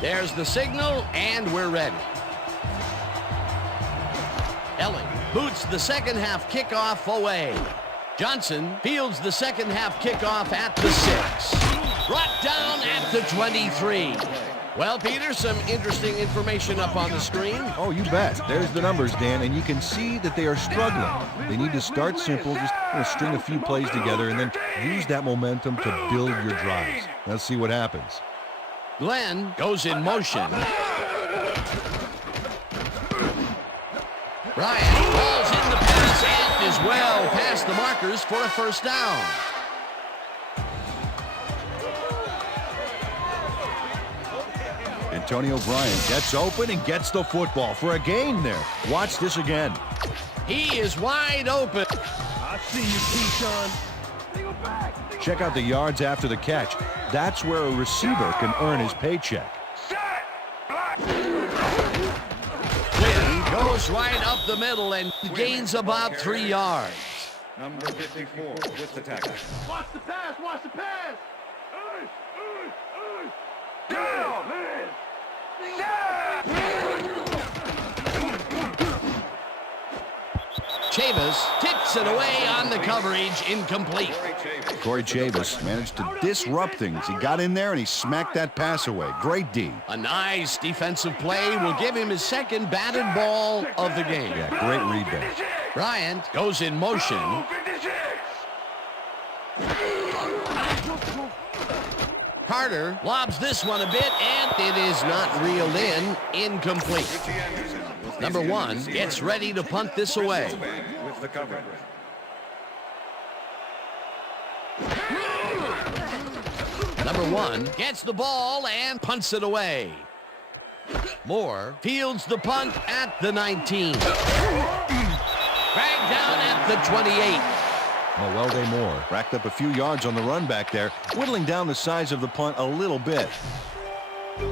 There's the signal, and we're ready. Elling boots the second half kickoff away. Johnson fields the second half kickoff at the 6. Brought down at the 23. Well, Peter, some interesting information up on the screen. Oh, you bet. There's the numbers, Dan, and you can see that they are struggling. They need to start simple, just string a few plays together, and then use that momentum to build your drives. Let's see what happens. Glenn goes in motion. Bryant falls in the pass and is well past the markers for a first down. Antonio Bryant gets open and gets the football for a gain there. Watch this again. He is wide open. I see you, Keyshawn. Check out the yards after the catch. That's where a receiver can earn his paycheck. Quinn goes right up the middle and gains about 3 yards. Number 54 with the tackle. Watch the pass, watch the pass. Down, man. Chavis tips it away on the coverage, incomplete. Corey Chavis managed to disrupt things. He got in there and he smacked that pass away. Great D. A nice defensive play will give him his second batted ball of the game. Yeah, great read there. Bryant goes in motion. Carter lobs this one a bit, and it is not reeled in. Incomplete. Number 1 gets ready to punt this away. With the coverage. Number 1 gets the ball and punts it away. Moore fields the punt at the 19. Dragged down at the 28. Mewelde Moore racked up a few yards on the run back there, whittling down the size of the punt a little bit.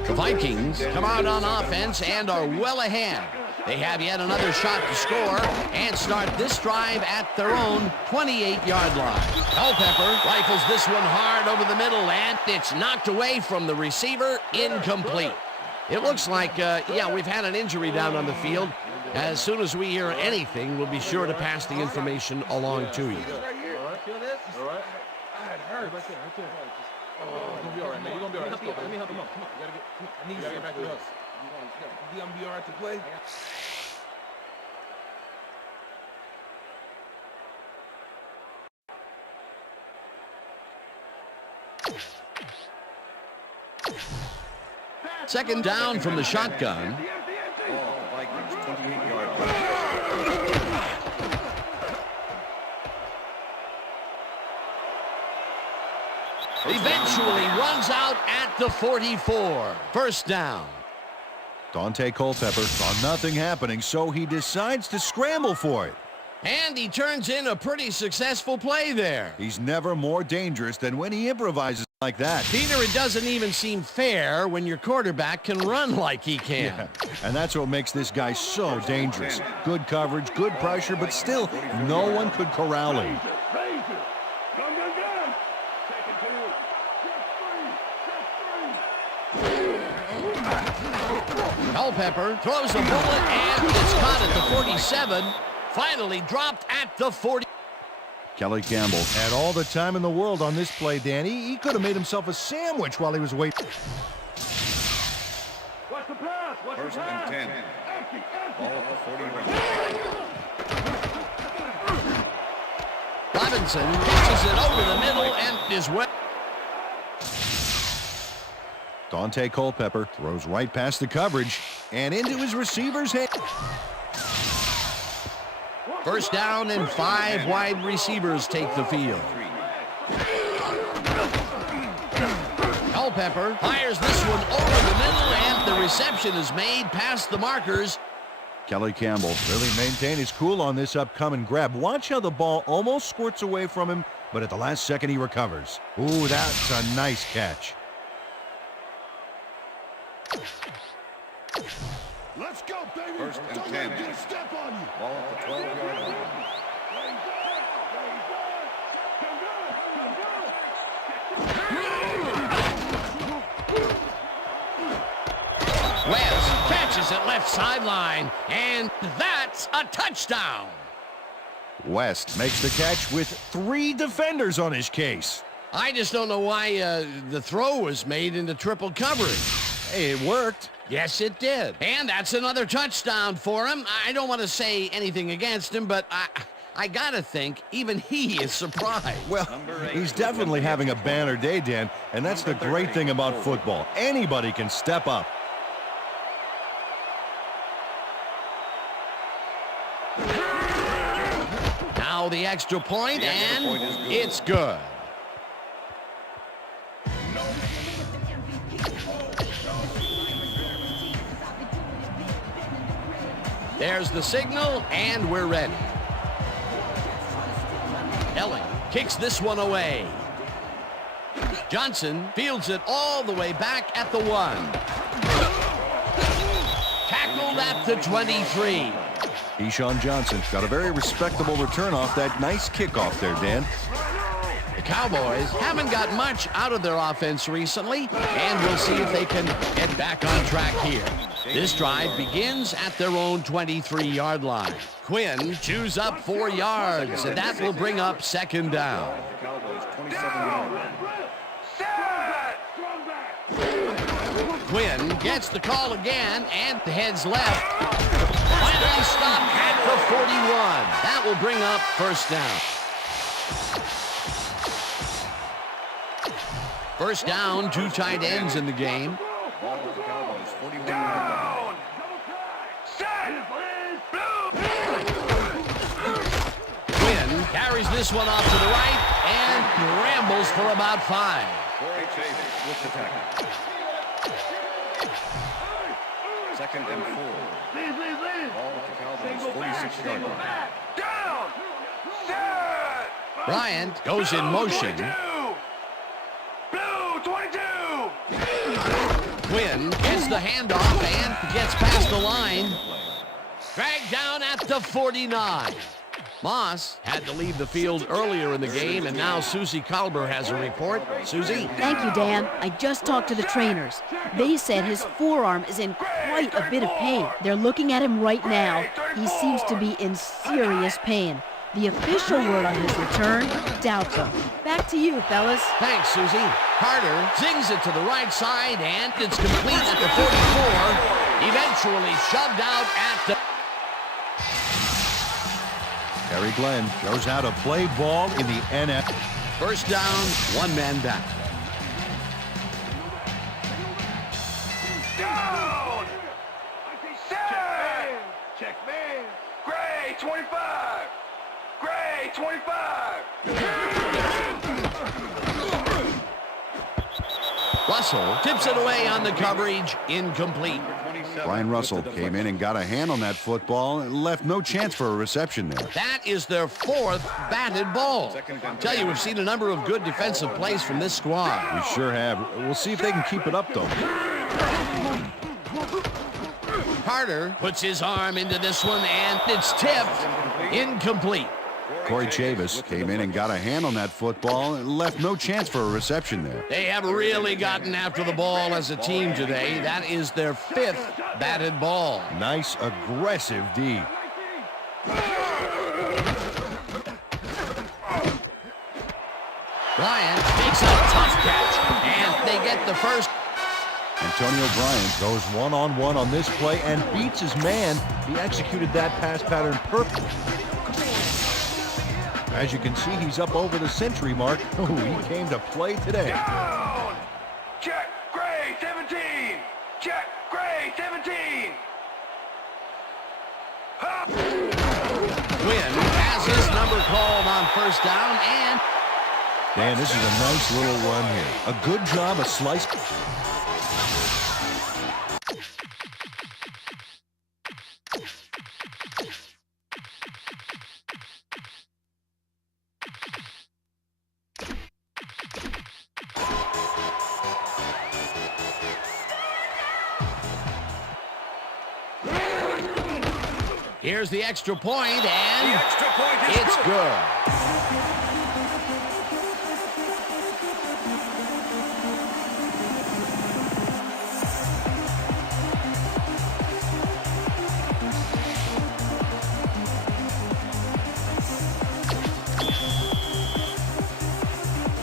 The Vikings come out on offense and are well ahead. They have yet another shot to score and start this drive at their own 28-yard line. Culpepper rifles this one hard over the middle, and it's knocked away from the receiver, incomplete. It looks like, we've had an injury down on the field. As soon as we hear anything, we'll be sure to pass the information along to you. Feel this? All right. It hurts. Right there. Oh, it's gonna be all right, man. You're gonna be all right. Let's go. Let me help him up. Come on. I need you to get back to us. You gonna be all right to play? Second down from the shotgun. Vikings 28-yard line. Eventually runs out at the 44. First down. Dante Culpepper saw nothing happening, so he decides to scramble for it. And he turns in a pretty successful play there. He's never more dangerous than when he improvises like that. Peter, it doesn't even seem fair when your quarterback can run like he can. Yeah, and that's what makes this guy so dangerous. Good coverage, good pressure, but still, no one could corral him. Culpepper throws a bullet, and it's caught at the 47. Finally dropped at the 40. Kelly Campbell had all the time in the world on this play, Danny. He could have made himself a sandwich while he was waiting. Watch the pass. First and 10. Ball at the 40. Robinson pitches it over the middle and is well. Dante Culpepper throws right past the coverage and into his receiver's hand. First down and 5 wide receivers take the field. Culpepper fires this one over the middle, and the reception is made past the markers. Kelly Campbell really maintained his cool on this upcoming grab. Watch how the ball almost squirts away from him, but at the last second he recovers. Ooh, that's a nice catch. Let's go, baby. First and 10. Get a step on you. Ball at the 12-yard line. fires it left sideline, and that's a touchdown. West makes the catch with 3 defenders on his case. I just don't know why the throw was made into triple coverage. Hey, it worked. Yes, it did. And that's another touchdown for him. I don't want to say anything against him, but I got to think even he is surprised. Well, he's definitely having a banner day, Dan, and that's the great thing about football. Anybody can step up. Now the extra point, and it's good. There's the signal, and we're ready. Elling kicks this one away. Johnson fields it all the way back at the 1. Tackled at the 23. Eshawn Johnson got a very respectable return off that nice kickoff there, Dan. The Cowboys haven't got much out of their offense recently, and we'll see if they can get back on track here. This drive begins at their own 23-yard line. Quinn chews up 4 yards, and that will bring up second down. Cowboys 27-yard line. Quinn gets the call again and heads left. Finally stopped at the 41. That will bring up first down. First down, 2 tight ends in the game. Ball with the Cowboys 41-yard line. Quinn carries this one off to the right and rambles for about 5. Corey Chavis with the tackle. Second and 4. Ball with the Cowboys 46-yard line. Bryant goes in motion. Quinn gets the handoff and gets past the line. Dragged down at the 49. Moss had to leave the field earlier in the game, and now Susie Colber has a report. Susie? Thank you, Dan. I just talked to the trainers. They said his forearm is in quite a bit of pain. They're looking at him right now. He seems to be in serious pain. The official word on his return, doubtful. Back to you, fellas. Thanks, Susie. Carter zings it to the right side, and it's complete at the 44. Eventually shoved out at the... Harry Glenn knows how to play ball in the NFL. First down, 1 man back. Down! Check man. Gray, 25. Gray, 25. Russell tips it away on the coverage, incomplete. Brian Russell came in and got a hand on that football and left no chance for a reception there. That is their 4th batted ball. Tell you, we've seen a number of good defensive plays from this squad. We sure have. We'll see if they can keep it up, though. Carter puts his arm into this one, and it's tipped, incomplete. Corey Chavis came in and got a hand on that football and left no chance for a reception there. They have really gotten after the ball as a team today. That is their 5th batted ball. Nice, aggressive D. Bryant makes a tough catch, and they get the first. Antonio Bryant goes one-on-one on this play and beats his man. He executed that pass pattern perfectly. As you can see, he's up over the century mark. Oh, he came to play today. Down! Check, Gray, 17. Check, Gray, 17. Quinn has his number called on first down, and Dan, this is a nice little run here. A good job, a slice. here's the extra point, and it's good.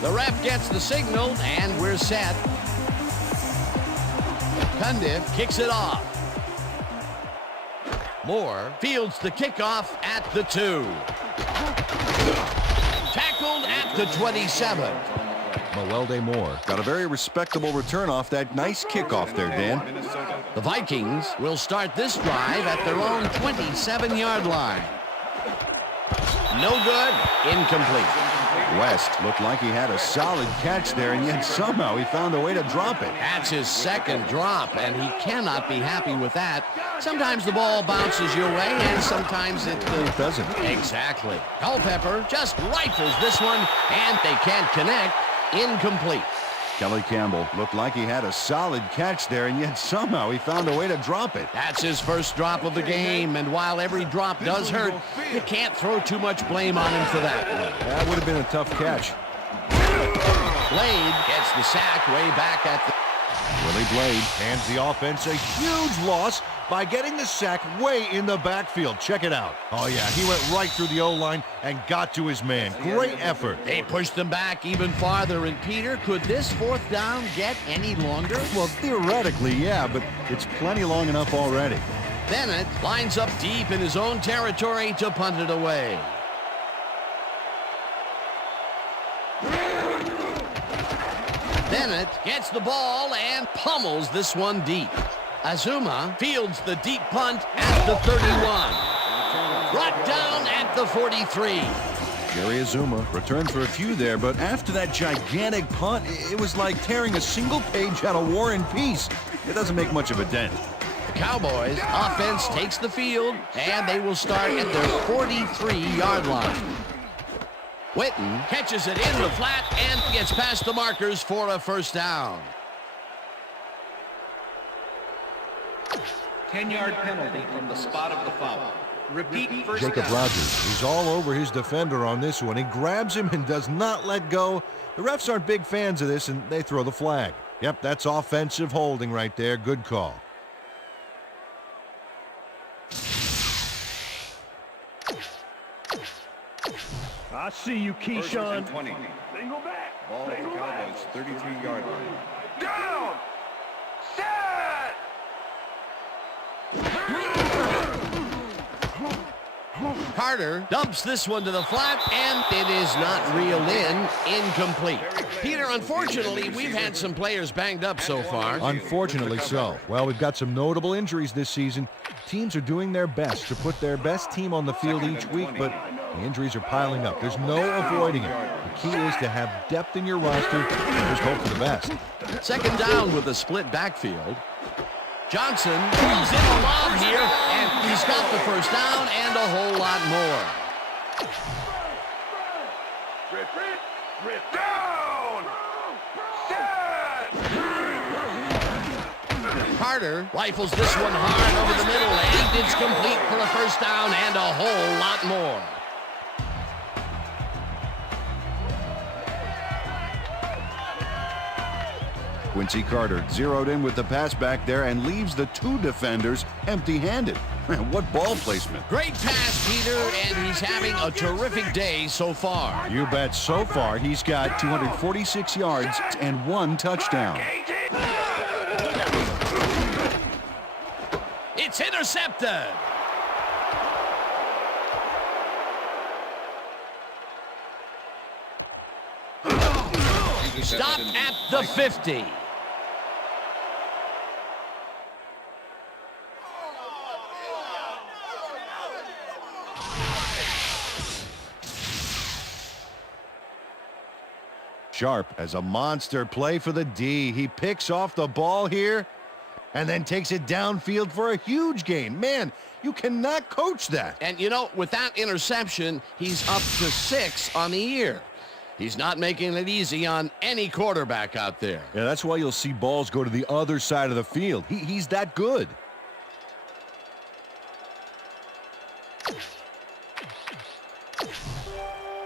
The ref gets the signal, and we're set. Cundiff kicks it off. Moore fields the kickoff at the 2. Tackled at the 27. Mewelde Moore got a very respectable return off that nice kickoff there, Dan. The Vikings will start this drive at their own 27-yard line. No good. Incomplete. West looked like he had a solid catch there, and yet somehow he found a way to drop it. That's his second drop, and he cannot be happy with that. Sometimes the ball bounces your way, and sometimes it doesn't. Exactly. Culpepper just rifles this one, and they can't connect. Incomplete. Kelly Campbell looked like he had a solid catch there, and yet somehow he found a way to drop it. That's his first drop of the game, and while every drop does hurt, you can't throw too much blame on him for that one. That would have been a tough catch. Blade gets the sack way back at the... Willie Blade hands the offense a huge loss by getting the sack way in the backfield. Check it out. Oh, yeah, he went right through the O-line and got to his man. Great effort. They pushed them back even farther, and Peter, could this fourth down get any longer? Well, theoretically, yeah, but it's plenty long enough already. Bennett lines up deep in his own territory to punt it away. Bennett gets the ball and pummels this one deep. Azuma fields the deep punt at the 31. Brought down at the 43. Jerry Azuma returned for a few there, but after that gigantic punt, it was like tearing a single page out of War and Peace. It doesn't make much of a dent. The Cowboys offense takes the field, and they will start at their 43-yard line. Witten catches it in the flat and gets past the markers for a first down. 10-yard penalty from the spot of the foul. Repeat first Jacob down. Rogers is all over his defender on this one. He grabs him and does not let go. The refs aren't big fans of this, and they throw the flag. Yep, that's offensive holding right there. Good call. I see you, Keyshawn. 20. Single back. Ball at the Cowboys' 33-yard line. Down. Set. Carter dumps this one to the flat, and it is not reeled in. Incomplete. Peter, unfortunately, we've had some players banged up so far. Unfortunately so. Well, we've got some notable injuries this season. Teams are doing their best to put their best team on the field each week, but the injuries are piling up. There's no avoiding it. The key is to have depth in your roster and just hope for the best. Second down with a split backfield. Johnson pulls in a lob here, and he's got the first down and a whole lot more. Rip down. Set. Carter rifles this one hard over the middle, and it's complete for a first down and a whole lot more. Quincy Carter zeroed in with the pass back there and leaves the two defenders empty-handed. What ball placement. Great pass, Peter, and he's having a terrific day so far. You bet. So far, he's got 246 yards and 1 touchdown. It's intercepted. Stop at the 50. Sharp as a monster play for the D. He picks off the ball here and then takes it downfield for a huge gain. Man, you cannot coach that. And, you know, with that interception, he's up to 6 on the year. He's not making it easy on any quarterback out there. Yeah, that's why you'll see balls go to the other side of the field. He's that good.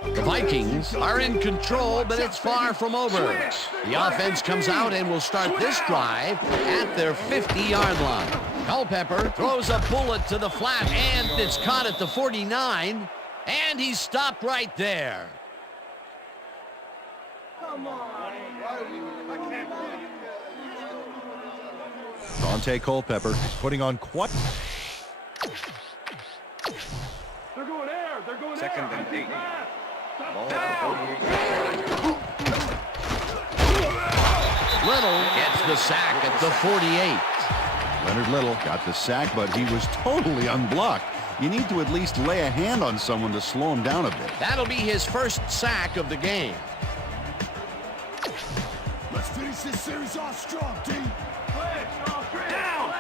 The Vikings are in control, but it's far from over. The offense comes out and will start this drive at their 50-yard line. Culpepper throws a bullet to the flat, and it's caught at the 49, and he's stopped right there. Dante Culpepper is putting on quite... They're going air. They're going Second air. and 8. Ball Down. at the 48. Little gets the sack at the 48. Leonard Little got the sack, but he was totally unblocked. You need to at least lay a hand on someone to slow him down a bit. That'll be his first sack of the game. Let's finish this series off strong, D. Down.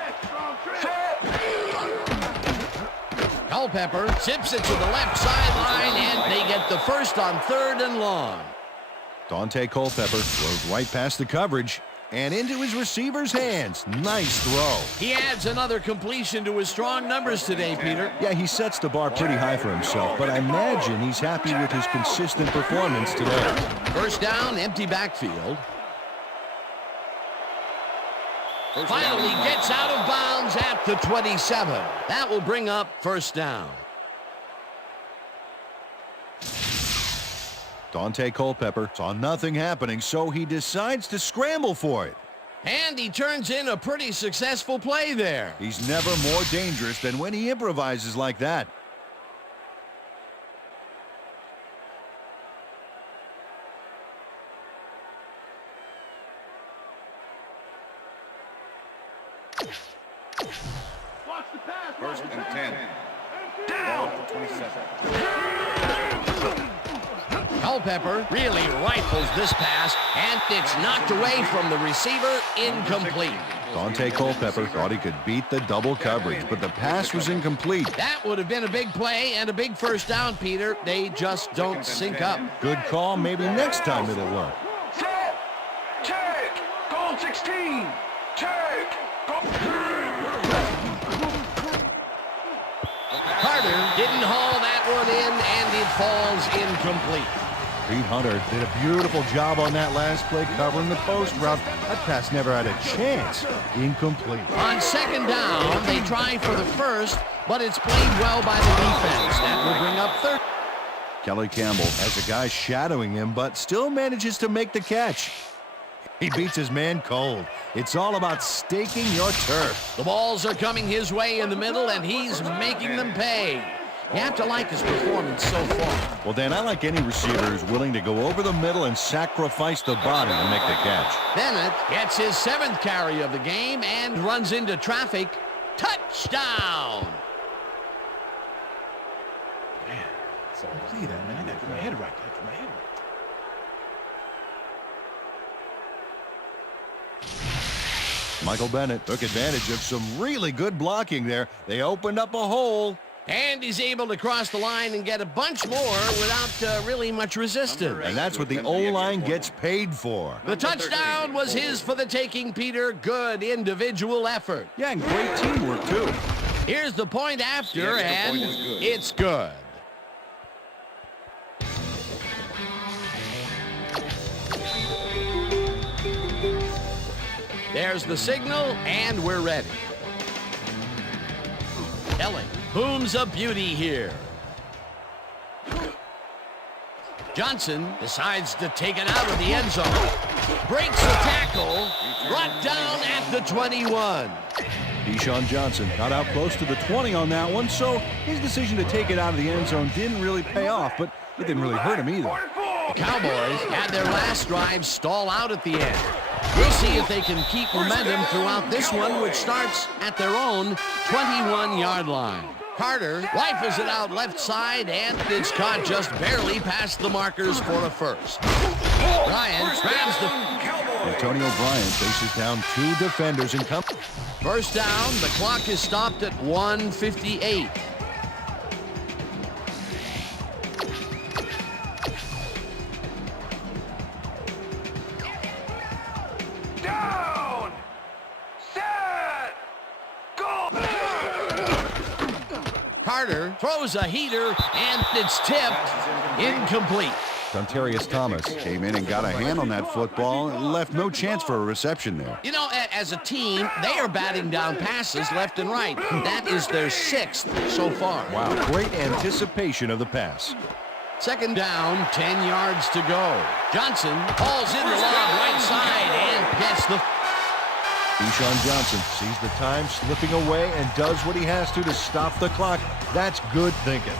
Culpepper zips it to the left sideline, and they get the first on 3rd and long. Dante Culpepper throws right past the coverage and into his receiver's hands. Nice throw. He adds another completion to his strong numbers today, Peter. Yeah, he sets the bar pretty high for himself, but I imagine he's happy with his consistent performance today. First down, empty backfield. Finally gets out of bounds at the 27. That will bring up first down. Dante Culpepper saw nothing happening, so he decides to scramble for it. And he turns in a pretty successful play there. He's never more dangerous than when he improvises like that. Watch the pass. First and 10. Ball at the 27. Culpepper really rifles this pass, and it's knocked away from the receiver, incomplete. Dante Culpepper thought he could beat the double coverage, but the pass was incomplete. That would have been a big play and a big first down, Peter. They just don't sync up. Good call. Maybe next time it'll work. Set. Take. Goal 16. Take. Carter didn't haul that one in, and it falls incomplete. Pete Hunter did a beautiful job on that last play covering the post route. That pass never had a chance. Incomplete. On second down, they try for the first, but it's played well by the defense. That will bring up third. Kelly Campbell has a guy shadowing him, but still manages to make the catch. He beats his man cold. It's all about staking your turf. The balls are coming his way in the middle, and he's making them pay. You have to like his performance so far. Well, Dan, I like any receiver who's willing to go over the middle and sacrifice the body to make the catch. Bennett gets his 7th carry of the game and runs into traffic. Touchdown! Man, so see that, man. I got to get my head right. Michael Bennett took advantage of some really good blocking there. They opened up a hole. And he's able to cross the line and get a bunch more without really much resistance. And that's what the O-line gets paid for. The touchdown was his for the taking, Peter. Good individual effort. Yeah, and great teamwork, too. Here's the point after, The extra and point is good. it's good. There's the signal, and we're ready. Kelly booms a beauty here. Johnson decides to take it out of the end zone. Breaks the tackle, brought down at the 21. Deshaun Johnson got out close to the 20 on that one, so his decision to take it out of the end zone didn't really pay off, but it didn't really hurt him either. The Cowboys had their last drive stall out at the end. We'll see if they can keep momentum throughout this one, which starts at their own 21-yard line. Carter rifles it out left side, and it's caught just barely past the markers for a first. Bryant grabs the... Antonio Bryant faces down 2 defenders and comes. First down, the clock is stopped at 1:58. Down. Set. Go. Carter throws a heater, and it's tipped. Incomplete. Dontarius Thomas came in and got a hand on that football and left no chance for a reception there. You know, as a team, they are batting down passes left and right. That is their 6th so far. Wow, great anticipation of the pass. Second down, 10 yards to go. Johnson hauls in the lob right side and gets the... Deshaun Johnson sees the time slipping away and does what he has to stop the clock. That's good thinking.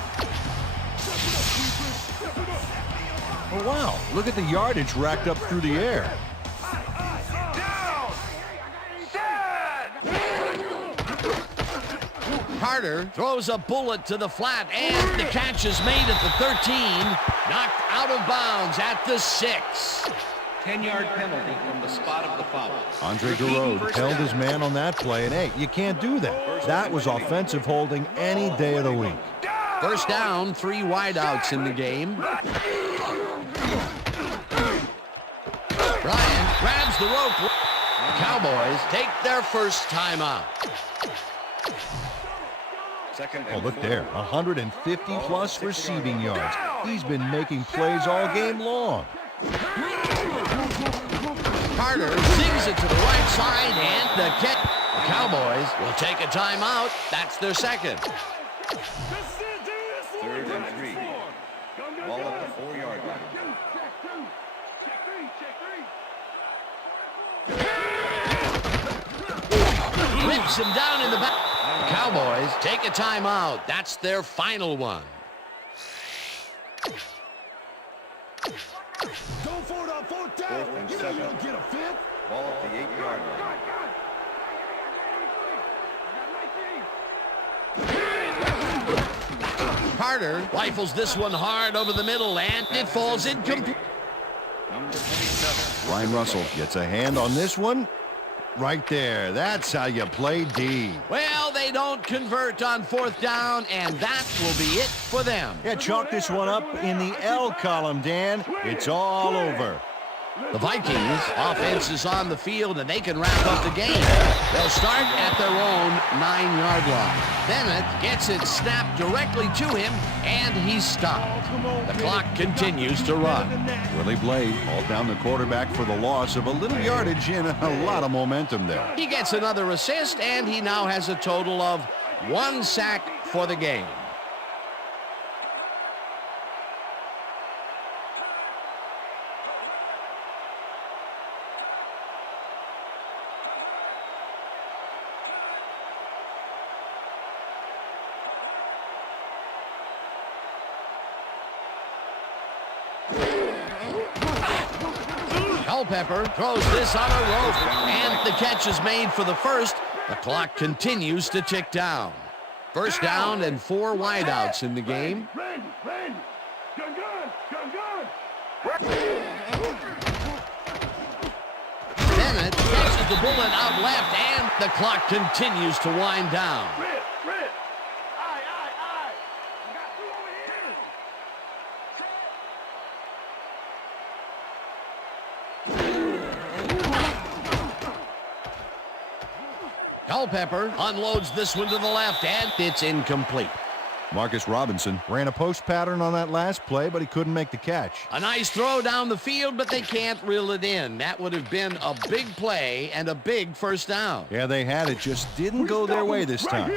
Oh, wow. Look at the yardage racked up through the air. Carter throws a bullet to the flat, and the catch is made at the 13. Knocked out of bounds at the 6. 10-yard penalty from the spot of the foul. Andre Garode held his man on that play, and hey, you can't do that. That was offensive holding any day of the week. First down, 3 wideouts in the game. Bryant grabs the rope. The Cowboys take their first timeout. Oh, look there, 150-plus receiving yards. He's been making plays all game long. Carter sings it to the right side, and the catch. The Cowboys will take a timeout. That's their second. 3rd and 3. Ball at the 4-yard line. Rips him down in the back. Cowboys take a timeout. That's their final one. Go for it on 4th down. 4th and You 7. don't get a fifth. Ball at the 8-yard line. Carter rifles this one hard over the middle, and it falls incomplete. Number 27. Ryan Russell gets a hand on this one. Right there. That's how you play D. Well, they don't convert on 4th down, and that will be it for them. Yeah, chalk this one up in the L column, Dan. It's all over. The Vikings offense is on the field, and they can wrap up the game. They'll start at their own 9-yard line. Bennett gets it snapped directly to him, and he's stopped. The clock continues to run. Willie Blade hauled down the quarterback for the loss of a little yardage and a lot of momentum there. He gets another assist, and he now has a total of 1 sack for the game. Culpepper throws this on a rope, and the catch is made for the first. The clock continues to tick down. First down and 4 wideouts in the game. Bennett catches the bullet out left, and the clock continues to wind down. Culpepper unloads this one to the left, and it's incomplete. Marcus Robinson ran a post pattern on that last play, but he couldn't make the catch. A nice throw down the field, but they can't reel it in. That would have been a big play and a big first down. Yeah, they had it, just didn't go their way this time.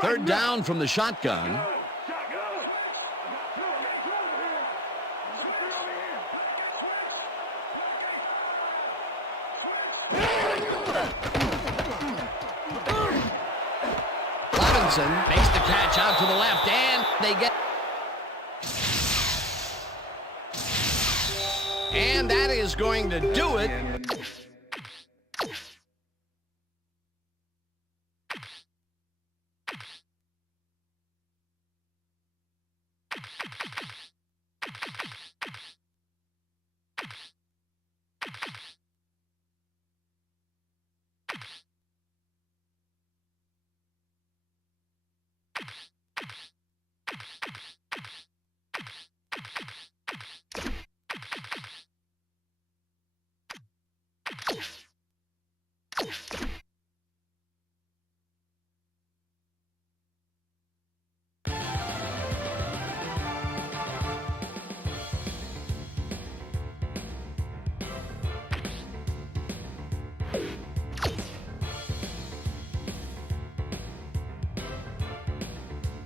3rd down from the shotgun. Robinson makes the catch out to the left, and they get... And that is going to do it.